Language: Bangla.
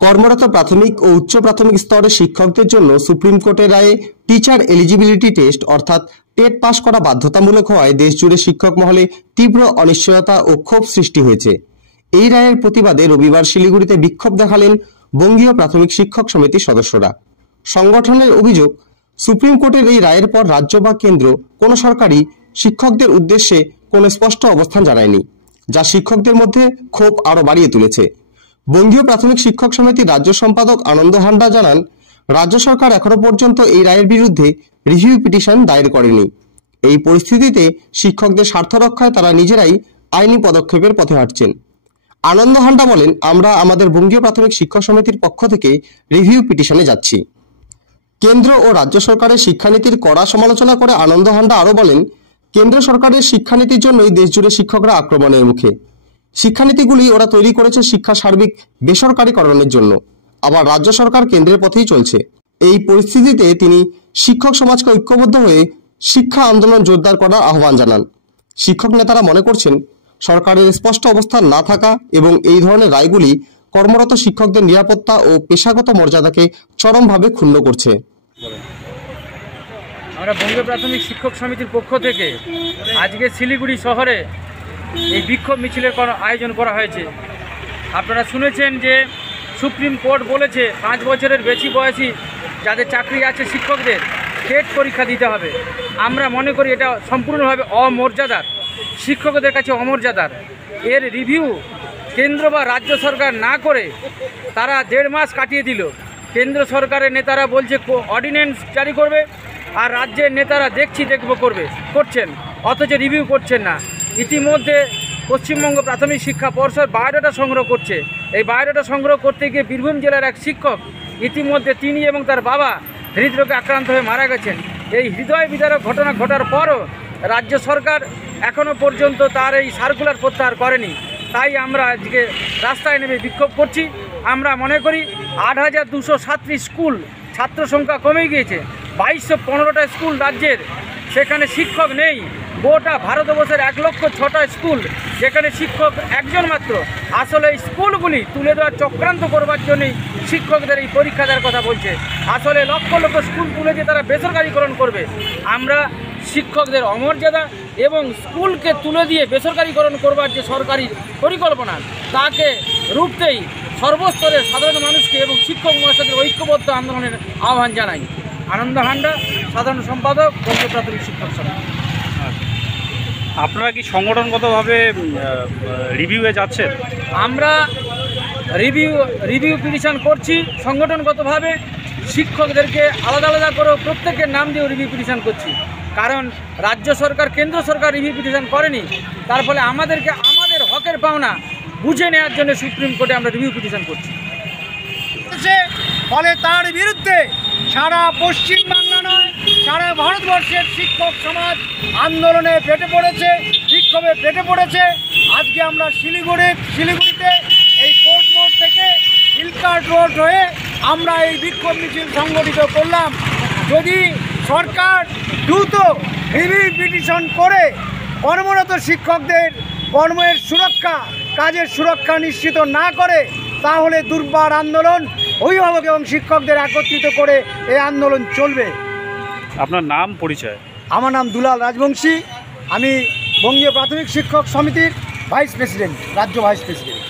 কর্মরত প্রাথমিক ও উচ্চ প্রাথমিক স্তরের শিক্ষকদের জন্য সুপ্রিম কোর্টের রায়ে টিচার এলিজিবিলিটি টেস্ট অর্থাৎ টেট পাস করা বাধ্যতামূলক হওয়ায় দেশজুড়ে শিক্ষক মহলে তীব্র অনিশ্চয়তা ও ক্ষোভ সৃষ্টি হয়েছে। এই রায়ের প্রতিবাদে রবিবার শিলিগুড়িতে বিক্ষোভ দেখালেন বঙ্গীয় প্রাথমিক শিক্ষক সমিতির সদস্যরা। সংগঠনের অভিযোগ, সুপ্রিম কোর্টের এই রায়ের পর রাজ্য বা কেন্দ্র কোনো সরকারই শিক্ষকদের উদ্দেশ্যে কোনো স্পষ্ট অবস্থান জানায়নি, যা শিক্ষকদের মধ্যে ক্ষোভ আরও বাড়িয়ে তুলেছে। বঙ্গীয় প্রাথমিক শিক্ষক সমিতির রাজ্য সম্পাদক আনন্দ হান্ডা জানান, রাজ্য সরকার এখনো পর্যন্ত এই রায়ের বিরুদ্ধে রিভিউ পিটিশন দায়ের করেনি। এই পরিস্থিতিতে শিক্ষকদের স্বার্থ রক্ষায় তারা নিজেরাই আইনি পদক্ষেপের পথে হাঁটছেন। আনন্দ হান্ডা বলেন, আমরা আমাদের বঙ্গীয় প্রাথমিক শিক্ষক সমিতির পক্ষ থেকে রিভিউ পিটিশনে যাচ্ছি। কেন্দ্র ও রাজ্য সরকারের শিক্ষানীতির কড়া সমালোচনা করে আনন্দ হান্ডা আরও বলেন, কেন্দ্র সরকারের শিক্ষানীতির জন্যই দেশজুড়ে শিক্ষকরা আক্রমণের মুখে। শিক্ষানীতিগুলি ওরা তৈরি করেছে শিক্ষা সার্বিক বেসরকারীকরণের জন্য, আবার রাজ্য সরকার কেন্দ্রের পথেই চলছে। এই পরিস্থিতিতে তিনি শিক্ষক সমাজকে ঐক্যবদ্ধ হয়ে শিক্ষা আন্দোলন জোরদার করার আহ্বান জানান। শিক্ষক নেতারা মনে করছেন, সরকারের স্পষ্ট অবস্থান না থাকা এবং এই ধরনের রায়গুলি কর্মরত শিক্ষকদের নিরাপত্তা ও পেশাগত মর্যাদাকে চরমভাবে ক্ষুণ্ণ করছে। আমরা বঙ্গীয় প্রাথমিক শিক্ষক সমিতির পক্ষ থেকে আজকে শিলিগুড়ি শহরে এই বিক্ষোভ মিছিলের আয়োজন করা হয়েছে। আপনারা শুনেছেন যে সুপ্রিম কোর্ট বলেছে 5 বছরের বেশি বয়সী যাদের চাকরি আছে শিক্ষকদের টেট পরীক্ষা দিতে হবে। আমরা মনে করি এটা সম্পূর্ণভাবে অমর্যাদার, শিক্ষকদের কাছে অমর্যাদার। এর রিভিউ কেন্দ্র বা রাজ্য সরকার না করে তারা 1.5 মাস কাটিয়ে দিল। কেন্দ্র সরকারের নেতারা বলছে অর্ডিন্যান্স জারি করবে, আর রাজ্যের নেতারা দেখবো করছেন, অথচ রিভিউ করছেন না। ইতিমধ্যে পশ্চিমবঙ্গ প্রাথমিক শিক্ষা পর্ষদ বায়োডাটা সংগ্রহ করছে। এই বায়োডাটা সংগ্রহ করতে গিয়ে বীরভূম জেলার এক শিক্ষক ইতিমধ্যে তিনি এবং তার বাবা হৃদরোগে আক্রান্ত হয়ে মারা গেছেন। এই হৃদয় বিদারক ঘটনা ঘটার পরও রাজ্য সরকার এখনও পর্যন্ত তার এই সার্কুলার প্রত্যাহার করেনি। তাই আমরা আজকে রাস্তায় নেমে বিক্ষোভ করছি। আমরা মনে করি 8,237 স্কুল ছাত্র সংখ্যা কমে গিয়েছে। 2215টা স্কুল রাজ্যের, সেখানে শিক্ষক নেই। গোটা ভারতবর্ষের 1,06,000 স্কুল, যেখানে শিক্ষক একজন মাত্র। আসলে এই স্কুলগুলি তুলে দেওয়ার চক্রান্ত করবার জন্যই শিক্ষকদের এই পরীক্ষা দেওয়ার কথা বলছে। আসলে লক্ষ লক্ষ স্কুল তুলে দিয়ে তারা বেসরকারিকরণ করবে। আমরা শিক্ষকদের অমর্যাদা এবং স্কুলকে তুলে দিয়ে বেসরকারিকরণ করবার যে সরকারি পরিকল্পনা, তাকে রুখতেই সর্বস্তরের সাধারণ মানুষকে এবং শিক্ষক মহাশয়দের ঐক্যবদ্ধ আন্দোলনের আহ্বান জানাই। আনন্দ হান্ডা, সাধারণ সম্পাদক, বঙ্গীয় প্রাথমিক শিক্ষক সমিতি। আপনারা কি সংগঠনগতভাবে রিভিউয়ে যাচ্ছেন? আমরা রিভিউ পিটিশন করছি সংগঠনগতভাবে। শিক্ষকদেরকে আলাদা আলাদা করে প্রত্যেকের নাম দিয়ে রিভিউ পিটিশন করছি, কারণ রাজ্য সরকার কেন্দ্র সরকার রিভিউ পিটিশন করেনি। তার ফলে আমাদেরকে আমাদের হকের পাওনা বুঝে নেওয়ার জন্য সুপ্রিম কোর্টে আমরা রিভিউ পিটিশন করছি। ফলে তার বিরুদ্ধে সারা পশ্চিমবাংলা নয়, সারা ভারতবর্ষের শিক্ষক সমাজ আন্দোলনে ফেটে পড়েছে, বিক্ষোভে ফেটে পড়েছে। আজকে আমরা শিলিগুড়িতে এই কোর্ট মোড় থেকে হিলকার্ট রোড হয়ে আমরা এই বিক্ষোভ মিছিল সংগঠিত করলাম। যদি সরকার দ্রুত রিভিউ পিটিশন করে কর্মরত শিক্ষকদের কর্মের সুরক্ষা, কাজের সুরক্ষা নিশ্চিত না করে, তাহলে দুর্বার আন্দোলন অভিভাবক এবং শিক্ষকদের একত্রিত করে এই আন্দোলন চলবে। আপনার নাম, পরিচয়? আমার নাম দুলাল রাজবংশী, আমি বঙ্গীয় প্রাথমিক শিক্ষক সমিতির ভাইস প্রেসিডেন্ট, রাজ্য ভাইস প্রেসিডেন্ট।